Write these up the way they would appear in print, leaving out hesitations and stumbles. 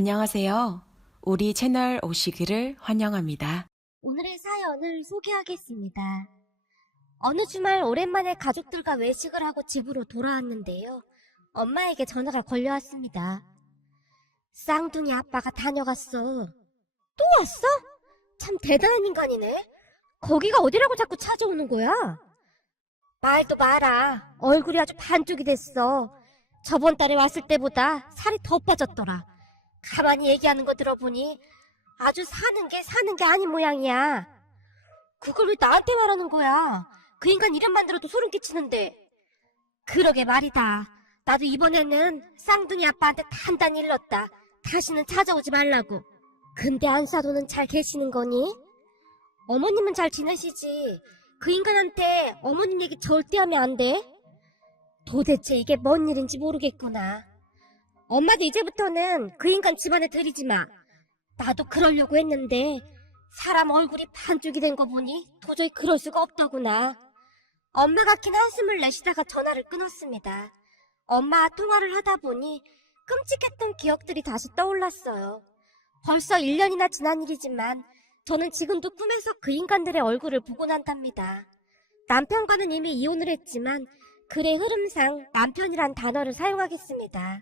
안녕하세요. 우리 채널 오시기를 환영합니다. 오늘의 사연을 소개하겠습니다. 어느 주말 오랜만에 가족들과 외식을 하고 집으로 돌아왔는데요. 엄마에게 전화가 걸려왔습니다. 쌍둥이 아빠가 다녀갔어. 또 왔어? 참 대단한 인간이네. 거기가 어디라고 자꾸 찾아오는 거야? 말도 마라. 얼굴이 아주 반쪽이 됐어. 저번 달에 왔을 때보다 살이 더 빠졌더라. 가만히 얘기하는 거 들어보니 아주 사는 게 아닌 모양이야. 그걸 왜 나한테 말하는 거야? 그 인간 이름만 들어도 소름 끼치는데. 그러게 말이다. 나도 이번에는 쌍둥이 아빠한테 단단히 일렀다. 다시는 찾아오지 말라고. 근데 안사도는 잘 계시는 거니? 어머님은 잘 지내시지. 그 인간한테 어머님 얘기 절대 하면 안 돼. 도대체 이게 뭔 일인지 모르겠구나. 엄마도 이제부터는 그 인간 집안에 들이지 마. 나도 그러려고 했는데 사람 얼굴이 반쪽이 된 거 보니 도저히 그럴 수가 없더구나. 엄마가 긴 한숨을 내쉬다가 전화를 끊었습니다. 엄마와 통화를 하다 보니 끔찍했던 기억들이 다시 떠올랐어요. 벌써 1년이나 지난 일이지만 저는 지금도 꿈에서 그 인간들의 얼굴을 보곤 한답니다. 남편과는 이미 이혼을 했지만 글의 흐름상 남편이란 단어를 사용하겠습니다.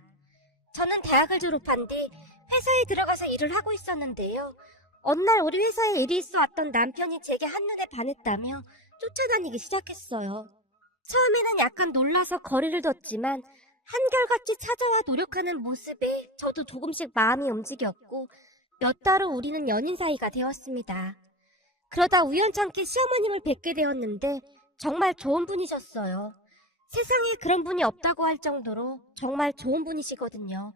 저는 대학을 졸업한 뒤 회사에 들어가서 일을 하고 있었는데요. 어느 날 우리 회사에 일이 있어 왔던 남편이 제게 한눈에 반했다며 쫓아다니기 시작했어요. 처음에는 약간 놀라서 거리를 뒀지만 한결같이 찾아와 노력하는 모습에 저도 조금씩 마음이 움직였고 몇 달 후 우리는 연인 사이가 되었습니다. 그러다 우연찮게 시어머님을 뵙게 되었는데 정말 좋은 분이셨어요. 세상에 그런 분이 없다고 할 정도로 정말 좋은 분이시거든요.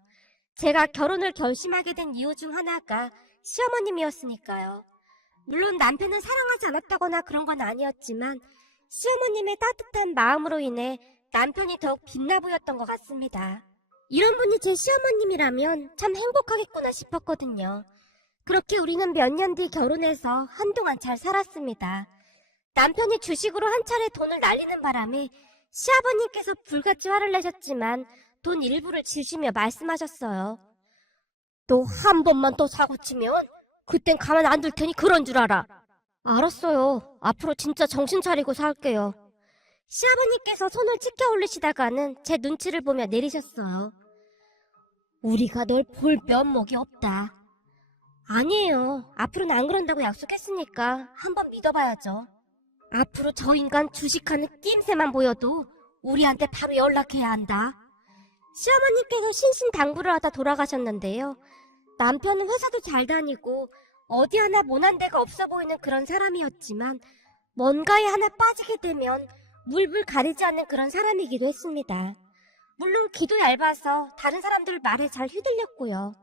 제가 결혼을 결심하게 된 이유 중 하나가 시어머님이었으니까요. 물론 남편은 사랑하지 않았다거나 그런 건 아니었지만 시어머님의 따뜻한 마음으로 인해 남편이 더욱 빛나 보였던 것 같습니다. 이런 분이 제 시어머님이라면 참 행복하겠구나 싶었거든요. 그렇게 우리는 몇 년 뒤 결혼해서 한동안 잘 살았습니다. 남편이 주식으로 한 차례 돈을 날리는 바람에 시아버님께서 불같이 화를 내셨지만 돈 일부를 주시며 말씀하셨어요. 너 한 번만 더 사고치면 그땐 가만 안 둘 테니 그런 줄 알아. 알았어요. 앞으로 진짜 정신 차리고 살게요. 시아버님께서 손을 치켜 올리시다가는 제 눈치를 보며 내리셨어요. 우리가 널 볼 면목이 없다. 아니에요. 앞으로는 안 그런다고 약속했으니까 한번 믿어봐야죠. 앞으로 저 인간 주식하는 낌새만 보여도 우리한테 바로 연락해야 한다. 시어머님께서 신신당부를 하다 돌아가셨는데요. 남편은 회사도 잘 다니고 어디 하나 모난 데가 없어 보이는 그런 사람이었지만 뭔가에 하나 빠지게 되면 물불 가리지 않는 그런 사람이기도 했습니다. 물론 기도 얇아서 다른 사람들 말에 잘 휘둘렸고요.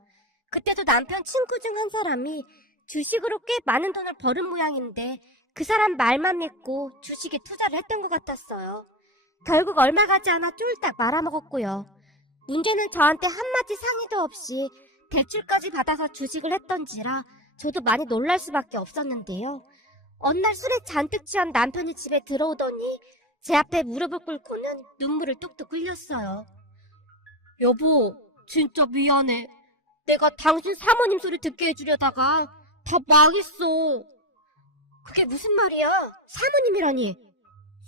그때도 남편 친구 중 한 사람이 주식으로 꽤 많은 돈을 벌은 모양인데 그 사람 말만 믿고 주식에 투자를 했던 것 같았어요. 결국 얼마 가지 않아 쫄딱 말아먹었고요. 문제는 저한테 한마디 상의도 없이 대출까지 받아서 주식을 했던지라 저도 많이 놀랄 수밖에 없었는데요. 어느 날 술에 잔뜩 취한 남편이 집에 들어오더니 제 앞에 무릎을 꿇고는 눈물을 뚝뚝 흘렸어요. 여보, 진짜 미안해. 내가 당신 사모님 소리 듣게 해주려다가 다 망했어. 그게 무슨 말이야? 사모님이라니.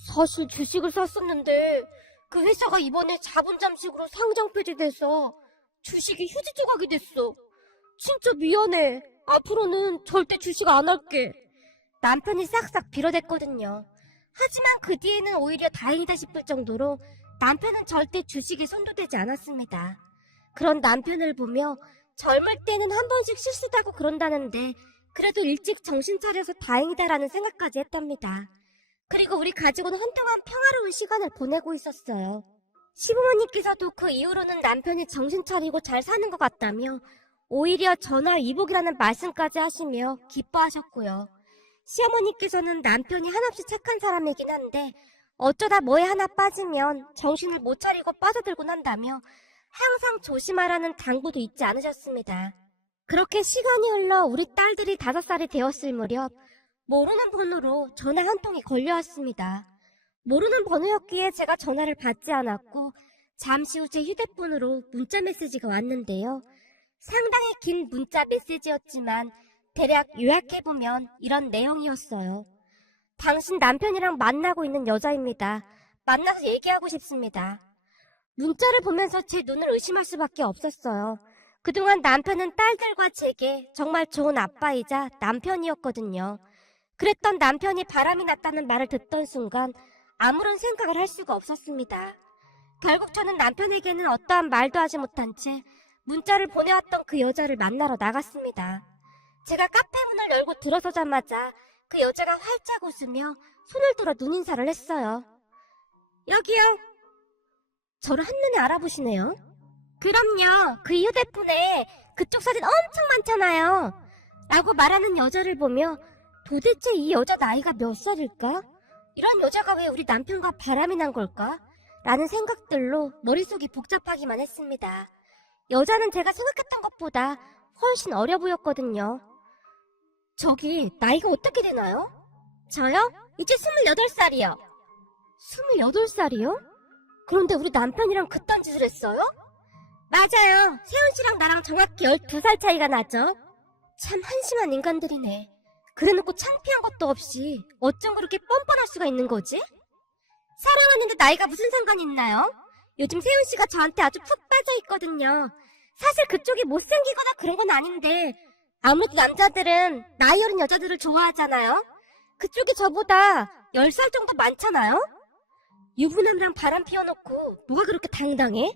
사실 주식을 샀었는데 그 회사가 이번에 자본 잠식으로 상장 폐지돼서 주식이 휴지 조각이 됐어. 진짜 미안해. 앞으로는 절대 주식 안 할게. 남편이 싹싹 빌어댔거든요. 하지만 그 뒤에는 오히려 다행이다 싶을 정도로 남편은 절대 주식에 손도 대지 않았습니다. 그런 남편을 보며 젊을 때는 한 번씩 실수도 하고 그런다는데 그래도 일찍 정신 차려서 다행이다라는 생각까지 했답니다. 그리고 우리 가족은 한동안 평화로운 시간을 보내고 있었어요. 시부모님께서도 그 이후로는 남편이 정신 차리고 잘 사는 것 같다며 오히려 전화 위복이라는 말씀까지 하시며 기뻐하셨고요. 시어머니께서는 남편이 한없이 착한 사람이긴 한데 어쩌다 뭐에 하나 빠지면 정신을 못 차리고 빠져들곤 한다며 항상 조심하라는 당부도 잊지 않으셨습니다. 그렇게 시간이 흘러 우리 딸들이 5살이 되었을 무렵 모르는 번호로 전화 한 통이 걸려왔습니다. 모르는 번호였기에 제가 전화를 받지 않았고 잠시 후 제 휴대폰으로 문자 메시지가 왔는데요. 상당히 긴 문자 메시지였지만 대략 요약해보면 이런 내용이었어요. 당신 남편이랑 만나고 있는 여자입니다. 만나서 얘기하고 싶습니다. 문자를 보면서 제 눈을 의심할 수밖에 없었어요. 그동안 남편은 딸들과 제게 정말 좋은 아빠이자 남편이었거든요. 그랬던 남편이 바람이 났다는 말을 듣던 순간 아무런 생각을 할 수가 없었습니다. 결국 저는 남편에게는 어떠한 말도 하지 못한 채 문자를 보내왔던 그 여자를 만나러 나갔습니다. 제가 카페 문을 열고 들어서자마자 그 여자가 활짝 웃으며 손을 들어 눈인사를 했어요. 여기요. 저를 한눈에 알아보시네요. 그럼요. 그 휴대폰에 그쪽 사진 엄청 많잖아요. 라고 말하는 여자를 보며 도대체 이 여자 나이가 몇 살일까? 이런 여자가 왜 우리 남편과 바람이 난 걸까? 라는 생각들로 머릿속이 복잡하기만 했습니다. 여자는 제가 생각했던 것보다 훨씬 어려 보였거든요. 저기 나이가 어떻게 되나요? 저요? 이제 28살이요. 28살이요? 그런데 우리 남편이랑 그딴 짓을 했어요? 맞아요. 세훈씨랑 나랑 정확히 12살 차이가 나죠. 참 한심한 인간들이네. 그래놓고 창피한 것도 없이 어쩜 그렇게 뻔뻔할 수가 있는 거지? 사랑하는데 나이가 무슨 상관이 있나요? 요즘 세훈씨가 저한테 아주 푹 빠져있거든요. 사실 그쪽이 못생기거나 그런 건 아닌데 아무래도 남자들은 나이 어린 여자들을 좋아하잖아요. 그쪽이 저보다 10살 정도 많잖아요. 유부남이랑 바람 피워놓고 뭐가 그렇게 당당해?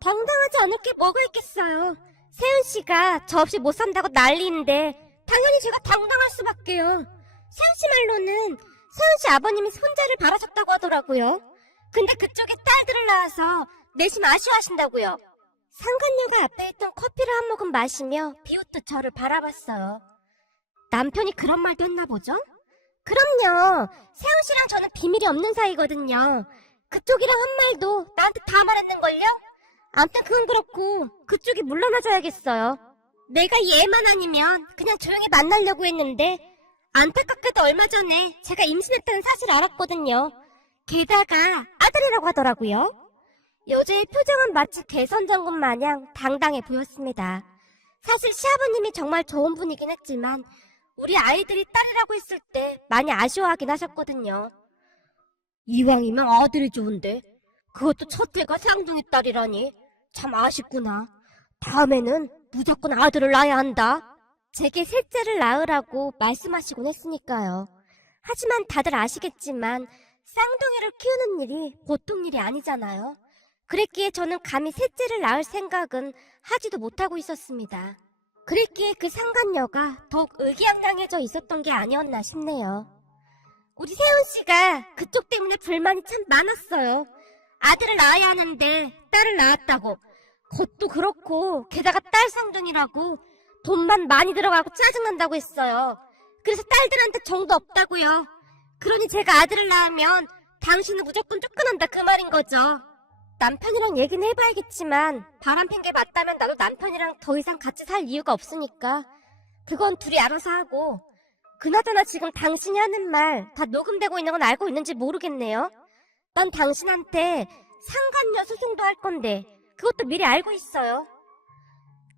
당당하지 않을 게 뭐가 있겠어요. 세훈씨가 저 없이 못 산다고 난리인데 당연히 제가 당당할 수밖에요. 세훈씨 말로는 세훈씨 아버님이 손자를 바라셨다고 하더라고요. 근데 그쪽에 딸들을 낳아서 내심 아쉬워하신다고요. 상간녀가 앞에 있던 커피를 한 모금 마시며 비웃듯 저를 바라봤어요. 남편이 그런 말도 했나 보죠? 그럼요. 세훈씨랑 저는 비밀이 없는 사이거든요. 그쪽이랑 한 말도 나한테 다 말했는걸요? 아무튼 그건 그렇고 그쪽이 물러나줘야겠어요. 내가 얘만 아니면 그냥 조용히 만나려고 했는데 안타깝게도 얼마 전에 제가 임신했다는 사실을 알았거든요. 게다가 아들이라고 하더라고요. 여자의 표정은 마치 개선장군 마냥 당당해 보였습니다. 사실 시아버님이 정말 좋은 분이긴 했지만 우리 아이들이 딸이라고 했을 때 많이 아쉬워하긴 하셨거든요. 이왕이면 아들이 좋은데 그것도 첫째가 쌍둥이 딸이라니 참 아쉽구나. 다음에는 무조건 아들을 낳아야 한다. 제게 셋째를 낳으라고 말씀하시곤 했으니까요. 하지만 다들 아시겠지만 쌍둥이를 키우는 일이 보통 일이 아니잖아요. 그랬기에 저는 감히 셋째를 낳을 생각은 하지도 못하고 있었습니다. 그랬기에 그 상간녀가 더욱 의기양양해져 있었던 게 아니었나 싶네요. 우리 세훈씨가 그쪽 때문에 불만이 참 많았어요. 아들을 낳아야 하는데 딸을 낳았다고. 그것도 그렇고 게다가 딸 쌍둥이라고 돈만 많이 들어가고 짜증난다고 했어요. 그래서 딸들한테 정도 없다고요. 그러니 제가 아들을 낳으면 당신은 무조건 쫓겨난다 그 말인 거죠. 남편이랑 얘기는 해봐야겠지만 바람핀 게 맞다면 나도 남편이랑 더 이상 같이 살 이유가 없으니까 그건 둘이 알아서 하고, 그나저나 지금 당신이 하는 말 다 녹음되고 있는 건 알고 있는지 모르겠네요. 난 당신한테 상간녀 소송도 할 건데 그것도 미리 알고 있어요.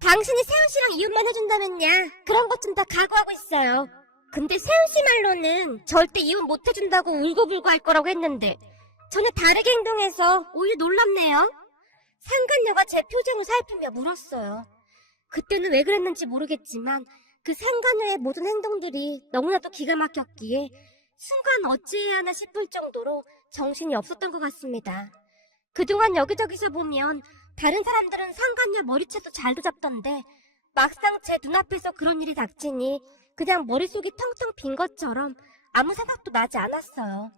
당신이 세훈씨랑 이혼만 해준다면야 그런 것 좀 다 각오하고 있어요. 근데 세훈씨 말로는 절대 이혼 못 해준다고 울고불고 할 거라고 했는데 전혀 다르게 행동해서 오히려 놀랍네요. 상간녀가 제 표정을 살피며 물었어요. 그때는 왜 그랬는지 모르겠지만 그 상간녀의 모든 행동들이 너무나도 기가 막혔기에 순간 어찌해야 하나 싶을 정도로 정신이 없었던 것 같습니다. 그동안 여기저기서 보면 다른 사람들은 상간녀 머리채도 잘도 잡던데 막상 제 눈앞에서 그런 일이 닥치니 그냥 머릿속이 텅텅 빈 것처럼 아무 생각도 나지 않았어요.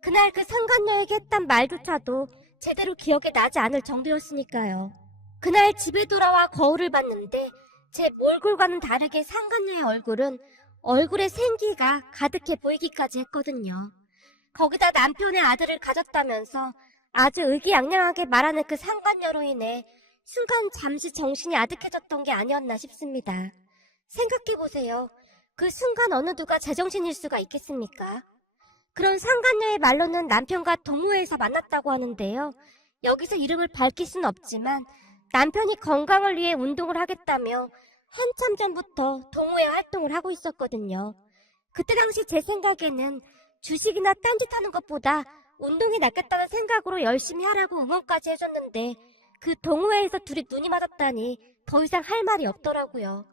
그날 그 상간녀에게 했던 말조차도 제대로 기억에 나지 않을 정도였으니까요. 그날 집에 돌아와 거울을 봤는데 제 몰골과는 다르게 상간녀의 얼굴은 얼굴에 생기가 가득해 보이기까지 했거든요. 거기다 남편의 아들을 가졌다면서 아주 의기양양하게 말하는 그 상간녀로 인해 순간 잠시 정신이 아득해졌던 게 아니었나 싶습니다. 생각해보세요. 그 순간 어느 누가 제정신일 수가 있겠습니까? 그런 상간녀의 말로는 남편과 동호회에서 만났다고 하는데요. 여기서 이름을 밝힐 순 없지만 남편이 건강을 위해 운동을 하겠다며 한참 전부터 동호회 활동을 하고 있었거든요. 그때 당시 제 생각에는 주식이나 딴짓하는 것보다 운동이 낫겠다는 생각으로 열심히 하라고 응원까지 해줬는데 그 동호회에서 둘이 눈이 맞았다니 더 이상 할 말이 없더라고요.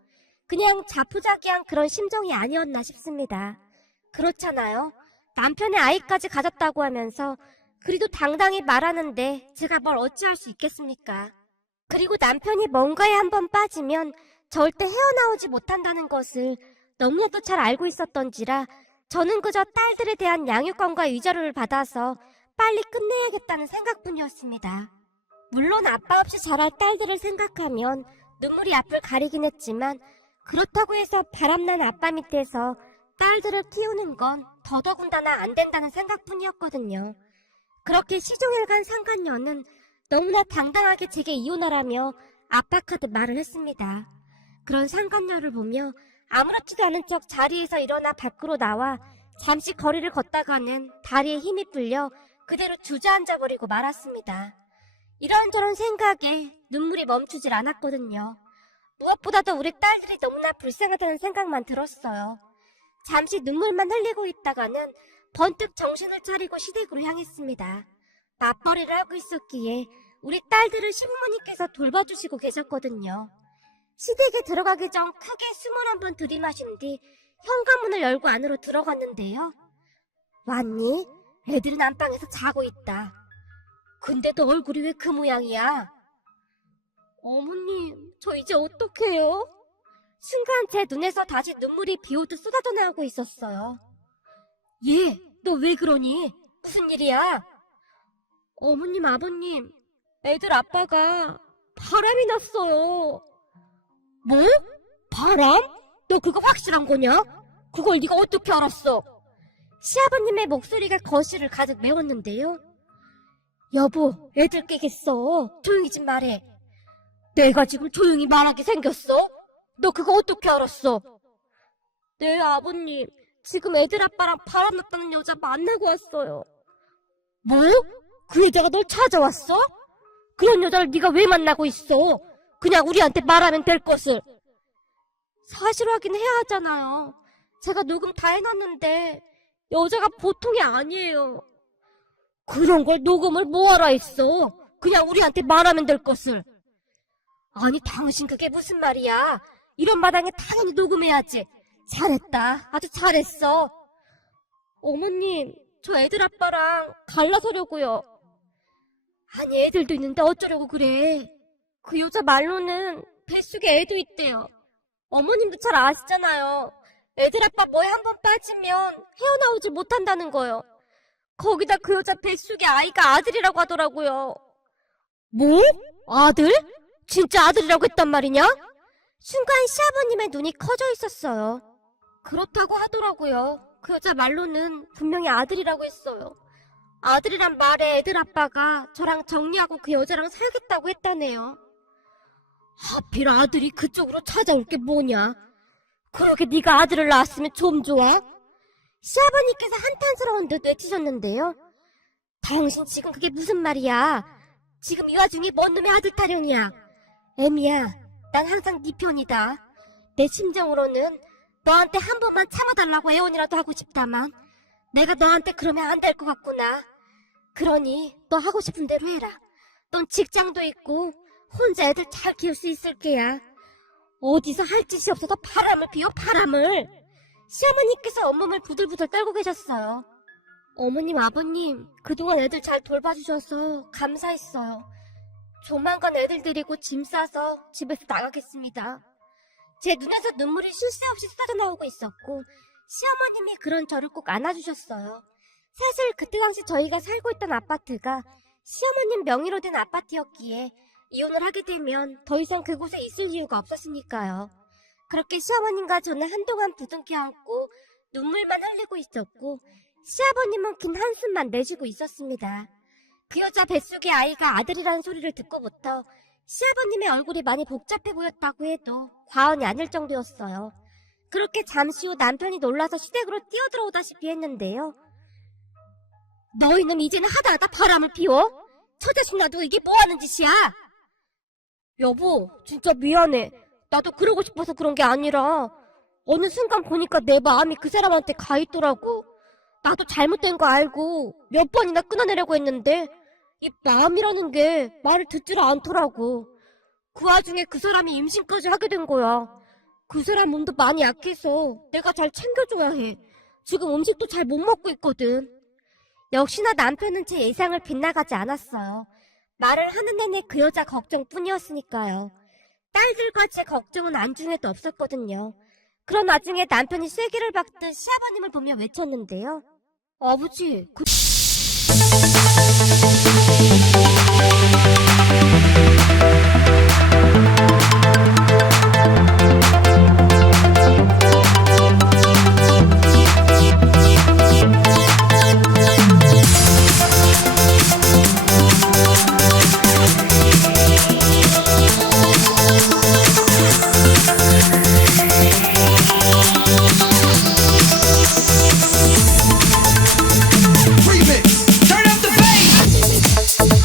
그냥 자포자기한 그런 심정이 아니었나 싶습니다. 그렇잖아요. 남편의 아이까지 가졌다고 하면서 그리도 당당히 말하는데 제가 뭘 어찌할 수 있겠습니까? 그리고 남편이 뭔가에 한번 빠지면 절대 헤어나오지 못한다는 것을 너무나도 잘 알고 있었던지라 저는 그저 딸들에 대한 양육권과 위자료를 받아서 빨리 끝내야겠다는 생각뿐이었습니다. 물론 아빠 없이 자랄 딸들을 생각하면 눈물이 앞을 가리긴 했지만 그렇다고 해서 바람난 아빠 밑에서 딸들을 키우는 건 더더군다나 안 된다는 생각뿐이었거든요. 그렇게 시종일관 상간녀는 너무나 당당하게 제게 이혼하라며 압박하듯 말을 했습니다. 그런 상간녀를 보며 아무렇지도 않은 척 자리에서 일어나 밖으로 나와 잠시 거리를 걷다가는 다리에 힘이 풀려 그대로 주저앉아버리고 말았습니다. 이런저런 생각에 눈물이 멈추질 않았거든요. 무엇보다도 우리 딸들이 너무나 불쌍하다는 생각만 들었어요. 잠시 눈물만 흘리고 있다가는 번뜩 정신을 차리고 시댁으로 향했습니다. 맞벌이를 하고 있었기에 우리 딸들을 시부모님께서 돌봐주시고 계셨거든요. 시댁에 들어가기 전 크게 숨을 한번 들이마신 뒤 현관문을 열고 안으로 들어갔는데요. 왔니? 애들은 안방에서 자고 있다. 근데 너 얼굴이 왜 그 모양이야? 어머님, 저 이제 어떡해요? 순간 제 눈에서 다시 눈물이 비오듯 쏟아져 나오고 있었어요. 얘, 너 왜 그러니? 무슨 일이야? 어머님, 아버님, 애들 아빠가 바람이 났어요. 뭐? 바람? 너 그거 확실한 거냐? 그걸 네가 어떻게 알았어? 시아버님의 목소리가 거실을 가득 메웠는데요. 여보, 애들 깨겠어. 조용히 좀 말해. 내가 지금 조용히 말하게 생겼어? 너 그거 어떻게 알았어? 네, 아버님. 지금 애들 아빠랑 바람났다는 여자 만나고 왔어요. 뭐? 그 여자가 널 찾아왔어? 그런 여자를 네가 왜 만나고 있어? 그냥 우리한테 말하면 될 것을. 사실 확인해야 하잖아요. 제가 녹음 다 해놨는데 여자가 보통이 아니에요. 그런 걸 녹음을 뭐하라 했어? 그냥 우리한테 말하면 될 것을. 아니 당신 그게 무슨 말이야? 이런 마당에 당연히 녹음해야지. 잘했다. 아주 잘했어. 어머님, 저 애들 아빠랑 갈라서려고요. 아니 애들도 있는데 어쩌려고 그래. 그 여자 말로는 뱃속에 애도 있대요. 어머님도 잘 아시잖아요. 애들 아빠 뭐에 한번 빠지면 헤어나오지 못한다는 거요. 거기다 그 여자 뱃속에 아이가 아들이라고 하더라고요. 뭐? 아들? 진짜 아들이라고 했단 말이냐? 순간 시아버님의 눈이 커져 있었어요. 그렇다고 하더라고요. 그 여자 말로는 분명히 아들이라고 했어요. 아들이란 말에 애들 아빠가 저랑 정리하고 그 여자랑 살겠다고 했다네요. 하필 아들이 그쪽으로 찾아올 게 뭐냐? 그러게 네가 아들을 낳았으면 좀 좋아? 시아버님께서 한탄스러운 듯 외치셨는데요. 당신 지금 그게 무슨 말이야? 지금 이 와중에 뭔 놈의 아들 타령이야? 애미야, 난 항상 네 편이다. 내 심정으로는 너한테 한 번만 참아달라고 애원이라도 하고 싶다만 내가 너한테 그러면 안 될 것 같구나. 그러니 너 하고 싶은 대로 해라. 넌 직장도 있고 혼자 애들 잘 키울 수 있을 게야. 어디서 할 짓이 없어서 바람을 피워 바람을. 시어머니께서 온몸을 부들부들 떨고 계셨어요. 어머님, 아버님, 그동안 애들 잘 돌봐주셔서 감사했어요. 조만간 애들 데리고 짐 싸서 집에서 나가겠습니다. 제 눈에서 눈물이 쉴 새 없이 쏟아져 나오고 있었고 시어머님이 그런 저를 꼭 안아주셨어요. 사실 그때 당시 저희가 살고 있던 아파트가 시어머님 명의로 된 아파트였기에 이혼을 하게 되면 더 이상 그곳에 있을 이유가 없었으니까요. 그렇게 시어머님과 저는 한동안 부둥켜 안고 눈물만 흘리고 있었고 시아버님은 긴 한숨만 내쉬고 있었습니다. 그 여자 뱃속의 아이가 아들이라는 소리를 듣고부터 시아버님의 얼굴이 많이 복잡해 보였다고 해도 과언이 아닐 정도였어요. 그렇게 잠시 후 남편이 놀라서 시댁으로 뛰어들어오다시피 했는데요. 너희는 이제는 하다 바람을 피워? 처자식 놔두고 이게 뭐하는 짓이야? 여보, 진짜 미안해. 나도 그러고 싶어서 그런 게 아니라 어느 순간 보니까 내 마음이 그 사람한테 가 있더라고. 나도 잘못된 거 알고 몇 번이나 끊어내려고 했는데 이 마음이라는 게 말을 듣질 않더라고. 그 와중에 그 사람이 임신까지 하게 된 거야. 그 사람 몸도 많이 약해서 내가 잘 챙겨줘야 해. 지금 음식도 잘 못 먹고 있거든. 역시나 남편은 제 예상을 빗나가지 않았어요. 말을 하는 내내 그 여자 걱정뿐이었으니까요. 딸들과 제 걱정은 안중에도 없었거든요. 그런 와중에 남편이 쐐기를 박듯 시아버님을 보며 외쳤는데요. 아버지, Remix. Turn up the bass.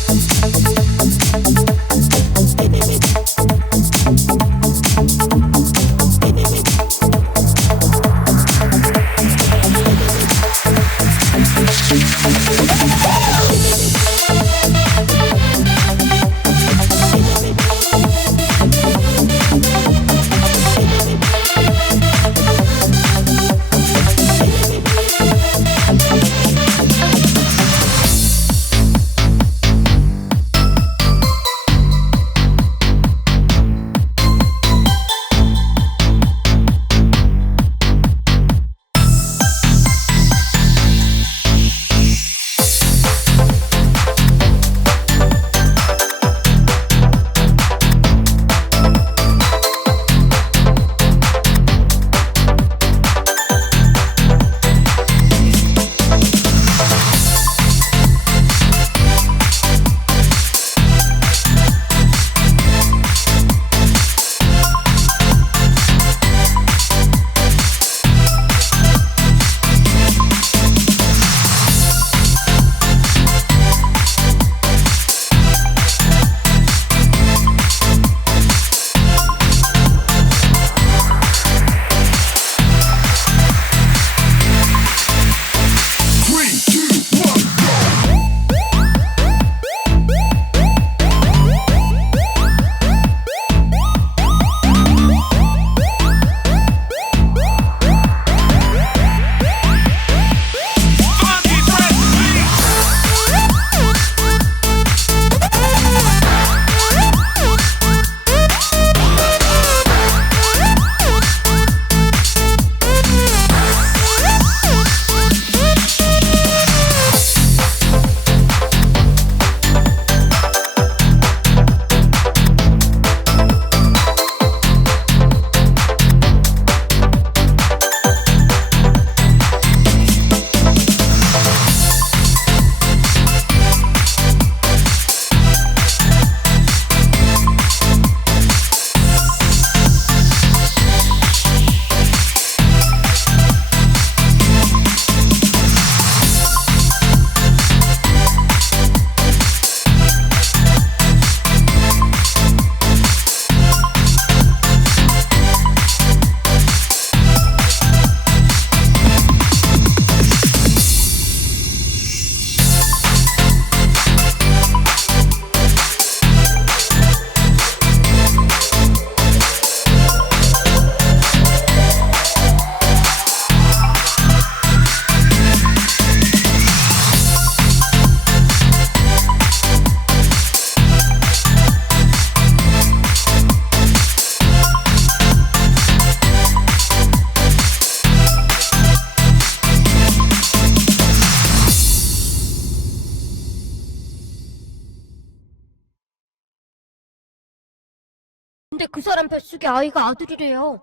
근데 그 사람 뱃속에 아이가 아들이래요.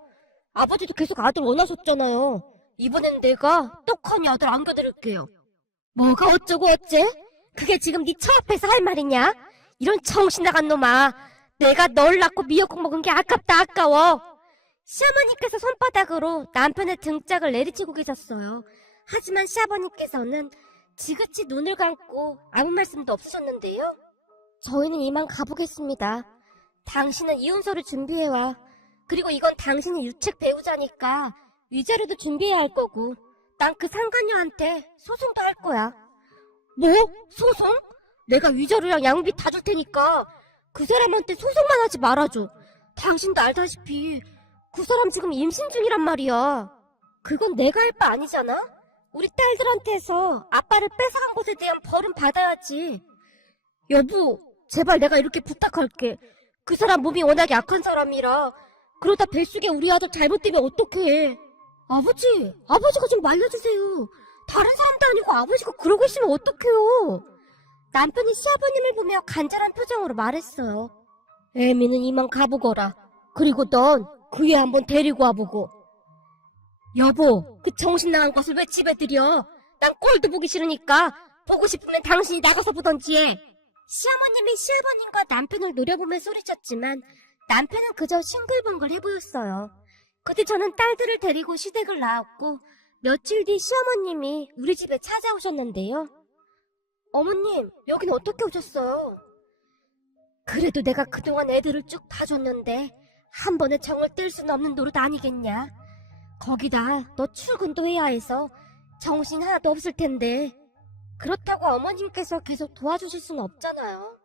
아버지도 계속 아들 원하셨잖아요. 이번엔 내가 떡하니 아들 안겨드릴게요. 뭐가 어쩌고 어째? 그게 지금 네 처앞에서 할 말이냐? 이런 정신 나간 놈아. 내가 널 낳고 미역국 먹은 게 아깝다 아까워. 시어머니께서 손바닥으로 남편의 등짝을 내리치고 계셨어요. 하지만 시아버님께서는 지그치 눈을 감고 아무 말씀도 없으셨는데요. 저희는 이만 가보겠습니다. 당신은 이혼서를 준비해와. 그리고 이건 당신이 유책 배우자니까 위자료도 준비해야 할 거고, 난 그 상간녀한테 소송도 할 거야. 뭐? 소송? 내가 위자료랑 양육비 다 줄 테니까 그 사람한테 소송만 하지 말아줘. 당신도 알다시피 그 사람 지금 임신 중이란 말이야. 그건 내가 할 바 아니잖아? 우리 딸들한테서 아빠를 뺏어간 것에 대한 벌은 받아야지. 여보, 제발 내가 이렇게 부탁할게. 그 사람 몸이 워낙 약한 사람이라 그러다 뱃속에 우리 아들 잘못되면 어떡해. 아버지가 좀 말려주세요. 다른 사람도 아니고 아버지가 그러고 있으면 어떡해요. 남편이 시아버님을 보며 간절한 표정으로 말했어요. 애미는 이만 가보거라. 그리고 넌 그 애 한번 데리고 와보고. 여보, 그 정신 나간 것을 왜 집에 들여? 난 꼴도 보기 싫으니까 보고 싶으면 당신이 나가서 보던지 해. 시어머님이 시아버님과 남편을 노려보며 소리쳤지만 남편은 그저 싱글벙글 해보였어요. 그때 저는 딸들을 데리고 시댁을 나왔고 며칠 뒤 시어머님이 우리 집에 찾아오셨는데요. 어머님, 여긴 어떻게 오셨어요? 그래도 내가 그동안 애들을 쭉 봐줬는데 한 번에 정을 뗄 수는 없는 노릇 아니겠냐? 거기다 너 출근도 해야 해서 정신 하나도 없을 텐데 그렇다고 어머님께서 계속 도와주실 수는 없잖아요.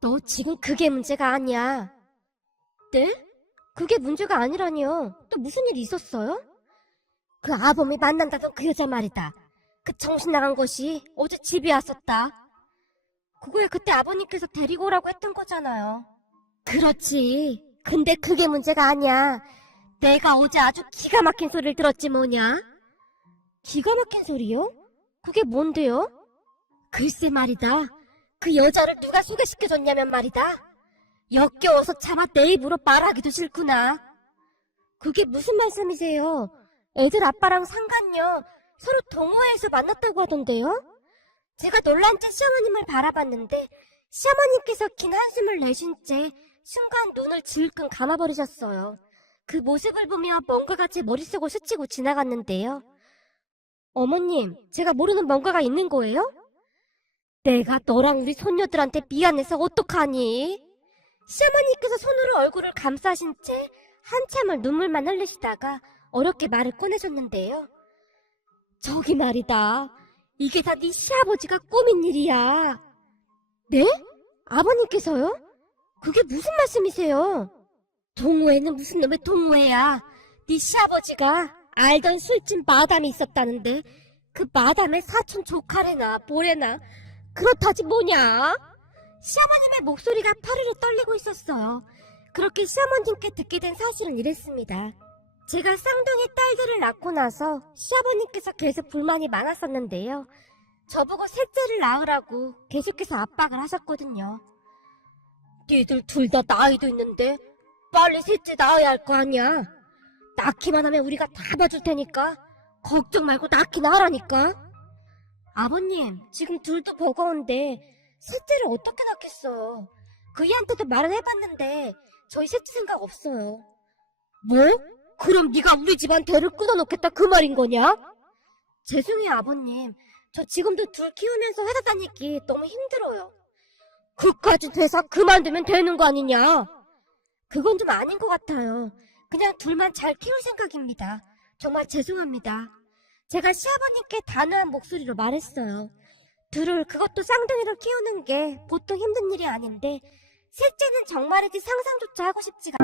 너 지금 그게 문제가 아니야. 네? 그게 문제가 아니라니요. 또 무슨 일 있었어요? 그 아범이 만난다던 그 여자 말이다. 그 정신 나간 것이 어제 집에 왔었다. 그거야 그때 아버님께서 데리고 오라고 했던 거잖아요. 그렇지. 근데 그게 문제가 아니야. 내가 어제 아주 기가 막힌 소리를 들었지 뭐냐? 기가 막힌 소리요? 그게 뭔데요? 글쎄 말이다. 그 여자를 누가 소개시켜줬냐면 말이다. 역겨워서 차마 내 입으로 말하기도 싫구나. 그게 무슨 말씀이세요? 애들 아빠랑 상간녀 서로 동호회에서 만났다고 하던데요? 제가 놀란 채 시어머님을 바라봤는데 시어머님께서 긴 한숨을 내쉰 채 순간 눈을 질끈 감아버리셨어요. 그 모습을 보며 뭔가가 제 머릿속을 스치고 지나갔는데요. 어머님, 제가 모르는 뭔가가 있는 거예요? 내가 너랑 우리 손녀들한테 미안해서 어떡하니? 시어머니께서 손으로 얼굴을 감싸신 채 한참을 눈물만 흘리시다가 어렵게 말을 꺼내셨는데요. 저기 말이다. 이게 다 네 시아버지가 꾸민 일이야. 네? 아버님께서요? 그게 무슨 말씀이세요? 동호회는 무슨 놈의 동호회야. 네 시아버지가 알던 술집 마담이 있었다는데 그 마담의 사촌 조카래나 뭐래나 그렇다지 뭐냐? 시어머님의 목소리가 파르르 떨리고 있었어요. 그렇게 시어머님께 듣게 된 사실은 이랬습니다. 제가 쌍둥이 딸들을 낳고 나서 시아버님께서 계속 불만이 많았었는데요. 저보고 셋째를 낳으라고 계속해서 압박을 하셨거든요. 니들 둘 다 나이도 있는데 빨리 셋째 낳아야 할 거 아니야. 낳기만 하면 우리가 다 봐줄 테니까 걱정 말고 낳기나 하라니까. 아버님, 지금 둘도 버거운데 셋째를 어떻게 낳겠어. 그 애한테도 말은 해봤는데 저희 셋째 생각 없어요. 뭐? 그럼 네가 우리 집안 대를 끊어놓겠다 그 말인 거냐? 죄송해요 아버님. 저 지금도 둘 키우면서 회사 다니기 너무 힘들어요. 그까짓 회사 그만두면 되는 거 아니냐? 그건 좀 아닌 것 같아요. 그냥 둘만 잘 키울 생각입니다. 정말 죄송합니다. 제가 시아버님께 단호한 목소리로 말했어요. 둘을 그것도 쌍둥이로 키우는 게 보통 힘든 일이 아닌데 셋째는 정말이지 상상조차 하고 싶지가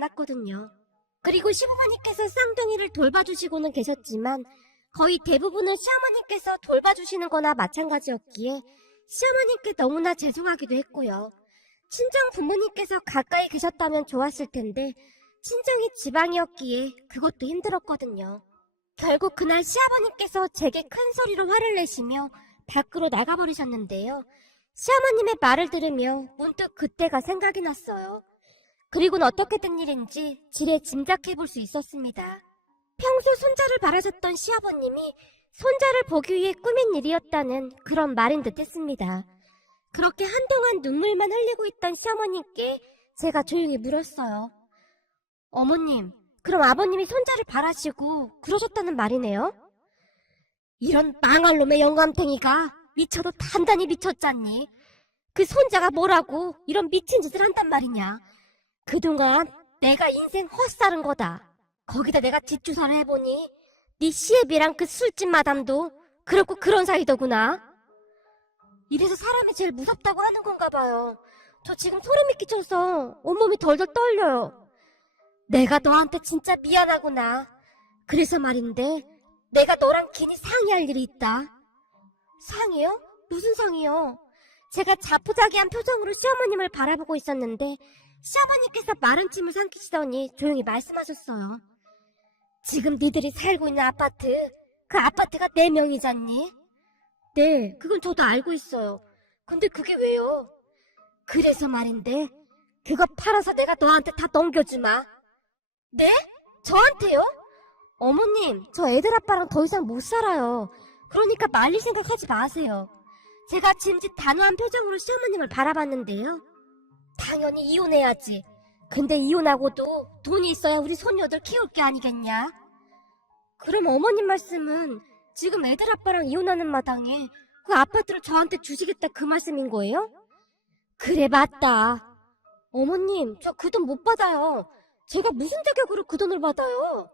않았거든요. 그리고 시부모님께서 쌍둥이를 돌봐주시고는 계셨지만 거의 대부분은 시어머님께서 돌봐주시는 거나 마찬가지였기에 시어머님께 너무나 죄송하기도 했고요. 친정 부모님께서 가까이 계셨다면 좋았을 텐데 친정이 지방이었기에 그것도 힘들었거든요. 결국 그날 시아버님께서 제게 큰 소리로 화를 내시며 밖으로 나가버리셨는데요. 시어머님의 말을 들으며 문득 그때가 생각이 났어요. 그리고는 어떻게 된 일인지 지레 짐작해볼 수 있었습니다. 평소 손자를 바라셨던 시아버님이 손자를 보기 위해 꾸민 일이었다는 그런 말인 듯 했습니다. 그렇게 한동안 눈물만 흘리고 있던 시어머님께 제가 조용히 물었어요. 어머님, 그럼 아버님이 손자를 바라시고 그러셨다는 말이네요? 이런 망할 놈의 영감탱이가 미쳐도 단단히 미쳤잖니. 그 손자가 뭐라고 이런 미친 짓을 한단 말이냐. 그동안 내가 인생 헛살은 거다. 거기다 내가 뒷조사를 해보니 네 시애비랑 그 술집 마담도 그렇고 그런 사이더구나. 이래서 사람이 제일 무섭다고 하는 건가 봐요. 저 지금 소름이 끼쳐서 온몸이 덜덜 떨려요. 내가 너한테 진짜 미안하구나. 그래서 말인데 내가 너랑 괜히 상의할 일이 있다. 상의요? 무슨 상의요? 제가 자포자기한 표정으로 시어머님을 바라보고 있었는데 시어머니께서 마른 침을 삼키시더니 조용히 말씀하셨어요. 지금 니들이 살고 있는 아파트, 그 아파트가 내 명이잖니? 네, 그건 저도 알고 있어요. 근데 그게 왜요? 그래서 말인데 그거 팔아서 내가 너한테 다 넘겨주마. 네? 저한테요? 어머님, 저 애들 아빠랑 더 이상 못 살아요. 그러니까 말릴 생각하지 마세요. 제가 짐짓 단호한 표정으로 시어머님을 바라봤는데요. 당연히 이혼해야지. 근데 이혼하고도 돈이 있어야 우리 손녀들 키울 게 아니겠냐? 그럼 어머님 말씀은 지금 애들 아빠랑 이혼하는 마당에 그 아파트를 저한테 주시겠다 그 말씀인 거예요? 그래, 맞다. 어머님, 저 그 돈 못 받아요. 제가 무슨 자격으로 그 돈을 받아요?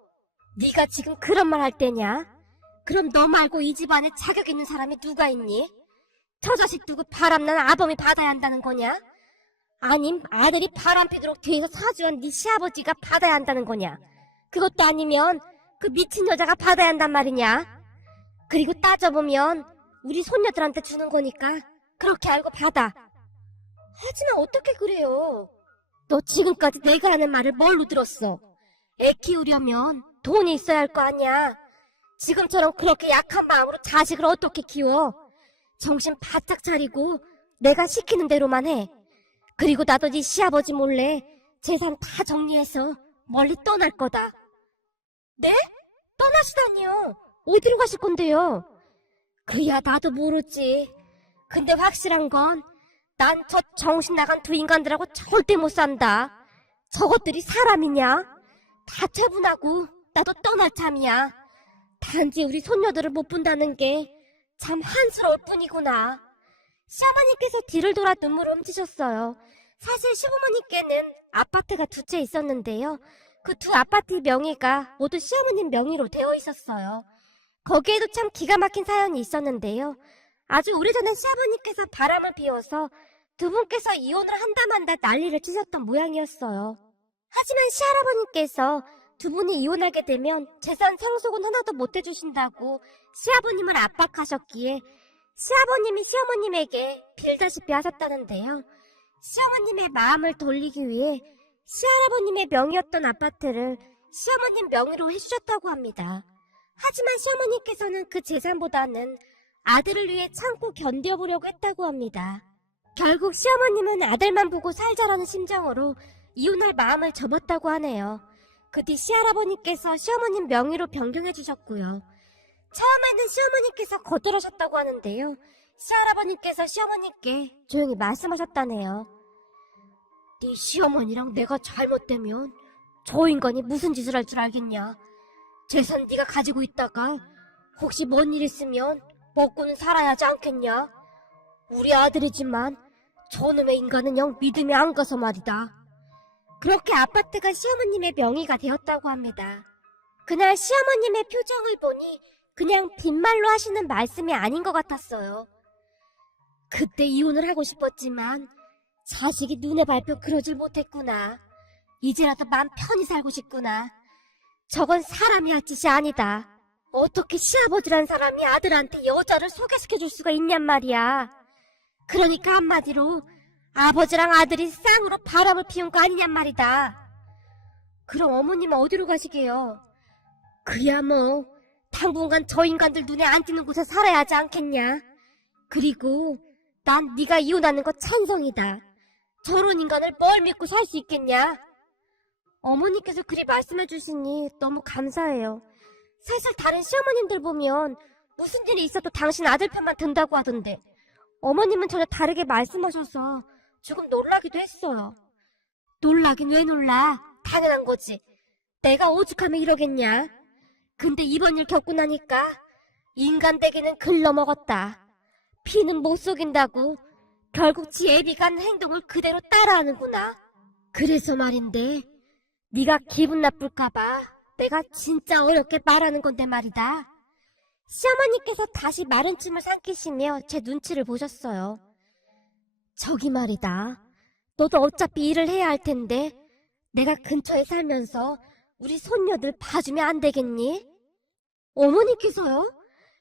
네가 지금 그런 말 할 때냐? 그럼 너 말고 이 집안에 자격 있는 사람이 누가 있니? 저 자식 두고 바람난 아범이 받아야 한다는 거냐? 아님 아들이 바람피도록 뒤에서 사주한 네 시아버지가 받아야 한다는 거냐? 그것도 아니면 그 미친 여자가 받아야 한단 말이냐? 그리고 따져보면 우리 손녀들한테 주는 거니까 그렇게 알고 받아. 하지만 어떻게 그래요? 너 지금까지 내가 하는 말을 뭘로 들었어? 애 키우려면 돈이 있어야 할 거 아니야. 지금처럼 그렇게 약한 마음으로 자식을 어떻게 키워? 정신 바짝 차리고 내가 시키는 대로만 해. 그리고 나도 네 시아버지 몰래 재산 다 정리해서 멀리 떠날 거다. 네? 떠나시다니요? 어디로 가실 건데요? 그야 나도 모르지. 근데 확실한 건 난 저 정신 나간 두 인간들하고 절대 못 산다. 저것들이 사람이냐? 다 처분하고 나도 떠날 참이야. 단지 우리 손녀들을 못 본다는 게 참 한스러울 뿐이구나. 시어머니께서 뒤를 돌아 눈물을 훔치셨어요. 사실 시부모님께는 아파트가 두 채 있었는데요. 그 두 아파트 명의가 모두 시어머님 명의로 되어 있었어요. 거기에도 참 기가 막힌 사연이 있었는데요. 아주 오래전에 시아버님께서 바람을 피워서 두 분께서 이혼을 한다 만다 난리를 치셨던 모양이었어요. 하지만 시할아버님께서 두 분이 이혼하게 되면 재산 상속은 하나도 못 해주신다고 시아버님을 압박하셨기에 시아버님이 시어머님에게 빌다시피 하셨다는데요. 시어머님의 마음을 돌리기 위해 시할아버님의 명의였던 아파트를 시어머님 명의로 해주셨다고 합니다. 하지만 시어머니께서는 그 재산보다는 아들을 위해 참고 견뎌보려고 했다고 합니다. 결국 시어머님은 아들만 보고 살자라는 심정으로 이혼할 마음을 접었다고 하네요. 그 뒤 시할아버님께서 시어머님 명의로 변경해 주셨고요. 처음에는 시어머니께서 거절하셨다고 하는데요. 시할아버님께서 시어머님께 조용히 말씀하셨다네요. 네 시어머니랑 내가 잘못되면 저 인간이 무슨 짓을 할 줄 알겠냐. 재산 네가 가지고 있다가 혹시 뭔 일 있으면 먹고는 살아야 하지 않겠냐. 우리 아들이지만 저놈의 인간은 영 믿음이 안 가서 말이다. 그렇게 아파트가 시어머님의 명의가 되었다고 합니다. 그날 시어머님의 표정을 보니 그냥 빈말로 하시는 말씀이 아닌 것 같았어요. 그때 이혼을 하고 싶었지만 자식이 눈에 밟혀 그러질 못했구나. 이제라도 맘 편히 살고 싶구나. 저건 사람이 할 짓이 아니다. 어떻게 시아버지란 사람이 아들한테 여자를 소개시켜줄 수가 있냔 말이야. 그러니까 한마디로 아버지랑 아들이 쌍으로 바람을 피운 거 아니냔 말이다. 그럼 어머님은 어디로 가시게요? 그야 뭐 당분간 저 인간들 눈에 안 띄는 곳에 살아야 하지 않겠냐. 그리고 난 네가 이혼하는 거 찬성이다. 저런 인간을 뭘 믿고 살 수 있겠냐. 어머니께서 그리 말씀해 주시니 너무 감사해요. 사실 다른 시어머님들 보면 무슨 일이 있어도 당신 아들 편만 든다고 하던데 어머님은 전혀 다르게 말씀하셔서 조금 놀라기도 했어요. 놀라긴 왜 놀라? 당연한 거지. 내가 오죽하면 이러겠냐. 근데 이번 일 겪고 나니까 인간 되기는 글러먹었다. 피는 못 속인다고 결국 지 애비가 하는 행동을 그대로 따라하는구나. 그래서 말인데 네가 기분 나쁠까봐 내가 진짜 어렵게 말하는 건데 말이다. 시어머니께서 다시 마른 침을 삼키시며 제 눈치를 보셨어요. 저기 말이다. 너도 어차피 일을 해야 할 텐데 내가 근처에 살면서 우리 손녀들 봐주면 안 되겠니? 어머니께서요?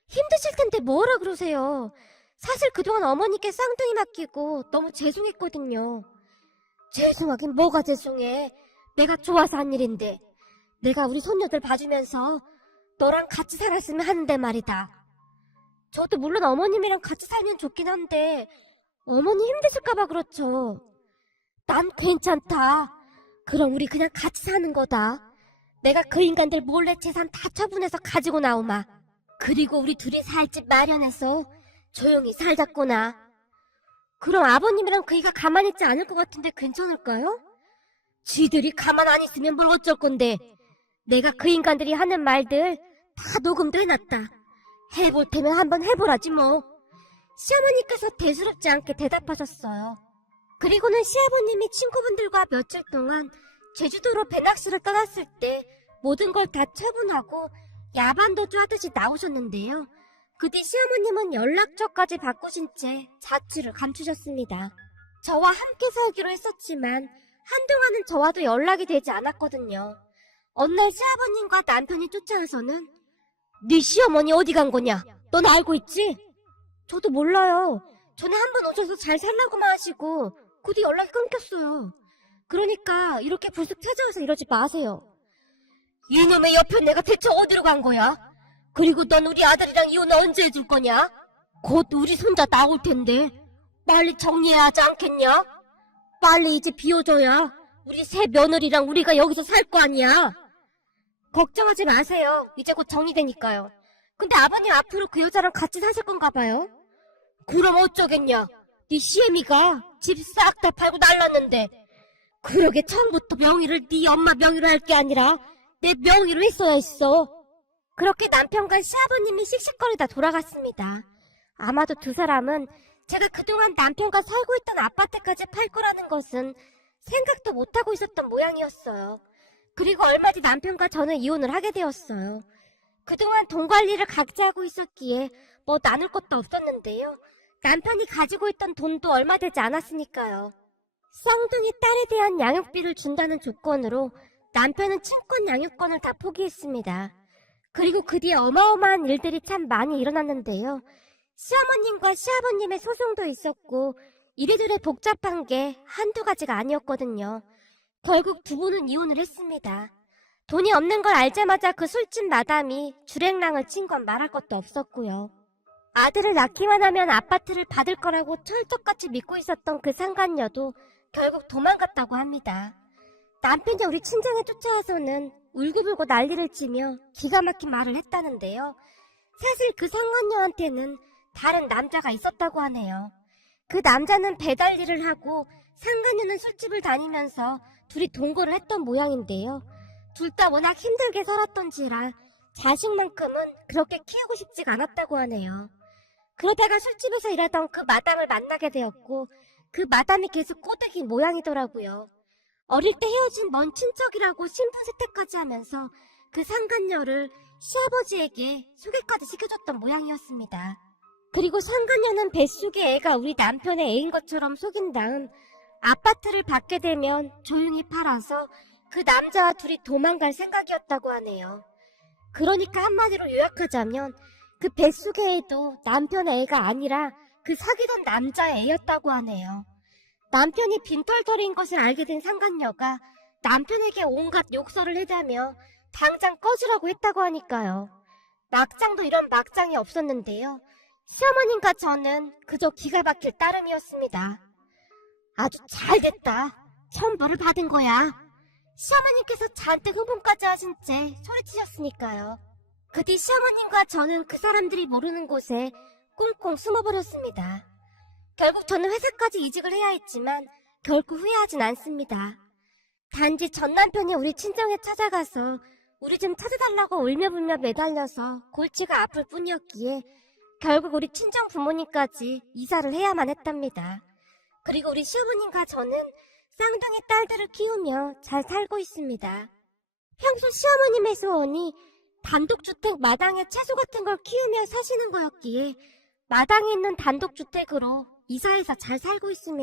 힘드실 텐데 뭐라 그러세요? 사실 그동안 어머니께 쌍둥이 맡기고 너무 죄송했거든요. 죄송하긴 뭐가 죄송해. 내가 좋아서 한 일인데. 내가 우리 손녀들 봐주면서 너랑 같이 살았으면 하는데 말이다. 저도 물론 어머님이랑 같이 살면 좋긴 한데 어머니 힘드실까봐 그렇죠. 난 괜찮다. 그럼 우리 그냥 같이 사는 거다. 내가 그 인간들 몰래 재산 다 처분해서 가지고 나오마. 그리고 우리 둘이 살 집 마련해서 조용히 살자꾸나. 그럼 아버님이랑 그이가 가만히 있지 않을 것 같은데 괜찮을까요? 쥐들이 가만 안 있으면 뭘 어쩔 건데. 내가 그 인간들이 하는 말들 다 녹음도 해놨다. 해볼 테면 한번 해보라지 뭐. 시어머니께서 대수롭지 않게 대답하셨어요. 그리고는 시아버님이 친구분들과 며칠 동안 제주도로 배낚시를 떠났을 때 모든 걸 다 처분하고 야반도주 하듯이 나오셨는데요. 그 뒤 시어머님은 연락처까지 바꾸신 채 자취를 감추셨습니다. 저와 함께 살기로 했었지만 한동안은 저와도 연락이 되지 않았거든요. 어느 날 시아버님과 남편이 쫓아와서는 네 시어머니 어디 간 거냐? 넌 알고 있지? 저도 몰라요. 전에 한 번 오셔서 잘 살라고만 하시고 그 뒤 연락이 끊겼어요. 그러니까 이렇게 불쑥 찾아와서 이러지 마세요. 이놈의 여편 내가 대체 어디로 간 거야? 그리고 넌 우리 아들이랑 이혼 언제 해줄 거냐? 곧 우리 손자 나올 텐데 빨리 정리해야 하지 않겠냐? 빨리 이제 비워줘야 우리 새 며느리랑 우리가 여기서 살 거 아니야. 걱정하지 마세요. 이제 곧 정리되니까요. 근데 아버님 앞으로 그 여자랑 같이 사실 건가 봐요? 그럼 어쩌겠냐? 네 시애미가 집 싹 다 팔고 날랐는데 그러게 처음부터 명의를 네 엄마 명의로 할 게 아니라 내 명의로 했어야 했어. 그렇게 남편과 시아버님이 씩씩거리다 돌아갔습니다. 아마도 두 사람은 제가 그동안 남편과 살고 있던 아파트까지 팔 거라는 것은 생각도 못하고 있었던 모양이었어요. 그리고 얼마 뒤 남편과 저는 이혼을 하게 되었어요. 그동안 돈 관리를 각자 하고 있었기에 뭐 나눌 것도 없었는데요. 남편이 가지고 있던 돈도 얼마 되지 않았으니까요. 쌍둥이 딸에 대한 양육비를 준다는 조건으로 남편은 친권 양육권을 다 포기했습니다. 그리고 그 뒤에 어마어마한 일들이 참 많이 일어났는데요. 시어머님과 시아버님의 소송도 있었고 이래저래 복잡한 게 한두 가지가 아니었거든요. 결국 두 분은 이혼을 했습니다. 돈이 없는 걸 알자마자 그 술집 마담이 주랭랑을 친 건 말할 것도 없었고요. 아들을 낳기만 하면 아파트를 받을 거라고 철석같이 믿고 있었던 그 상간녀도 결국 도망갔다고 합니다. 남편이 우리 친정에 쫓아와서는 울고불고 난리를 치며 기가 막힌 말을 했다는데요. 사실 그 상간녀한테는 다른 남자가 있었다고 하네요. 그 남자는 배달 일을 하고 상간녀는 술집을 다니면서 둘이 동거를 했던 모양인데요. 둘 다 워낙 힘들게 살았던지라 자식만큼은 그렇게 키우고 싶지가 않았다고 하네요. 그러다가 술집에서 일하던 그 마담을 만나게 되었고 그 마담이 계속 꼬드기 모양이더라고요. 어릴 때 헤어진 먼 친척이라고 신분 세태까지 하면서 그 상간녀를 시아버지에게 소개까지 시켜줬던 모양이었습니다. 그리고 상간녀는 뱃속의 애가 우리 남편의 애인 것처럼 속인 다음 아파트를 받게 되면 조용히 팔아서 그 남자와 둘이 도망갈 생각이었다고 하네요. 그러니까 한마디로 요약하자면 그 뱃속의 애도 남편의 애가 아니라 그 사귀던 남자의 애였다고 하네요. 남편이 빈털터리인 것을 알게 된 상간녀가 남편에게 온갖 욕설을 해대며 당장 꺼지라고 했다고 하니까요. 막장도 이런 막장이 없었는데요. 시어머님과 저는 그저 기가 막힐 따름이었습니다. 아주 잘됐다. 천벌을 받은 거야. 시어머님께서 잔뜩 흥분까지 하신 채 소리치셨으니까요. 그 뒤 시어머님과 저는 그 사람들이 모르는 곳에 꽁꽁 숨어버렸습니다. 결국 저는 회사까지 이직을 해야 했지만 결코 후회하진 않습니다. 단지 전 남편이 우리 친정에 찾아가서 우리 좀 찾아달라고 울며불며 매달려서 골치가 아플 뿐이었기에 결국 우리 친정 부모님까지 이사를 해야만 했답니다. 그리고 우리 시어머님과 저는 쌍둥이 딸들을 키우며 잘 살고 있습니다. 평소 시어머님의 소원이 단독주택 마당에 채소 같은 걸 키우며 사시는 거였기에 마당에 있는 단독주택으로 이사해서 잘 살고 있습니다.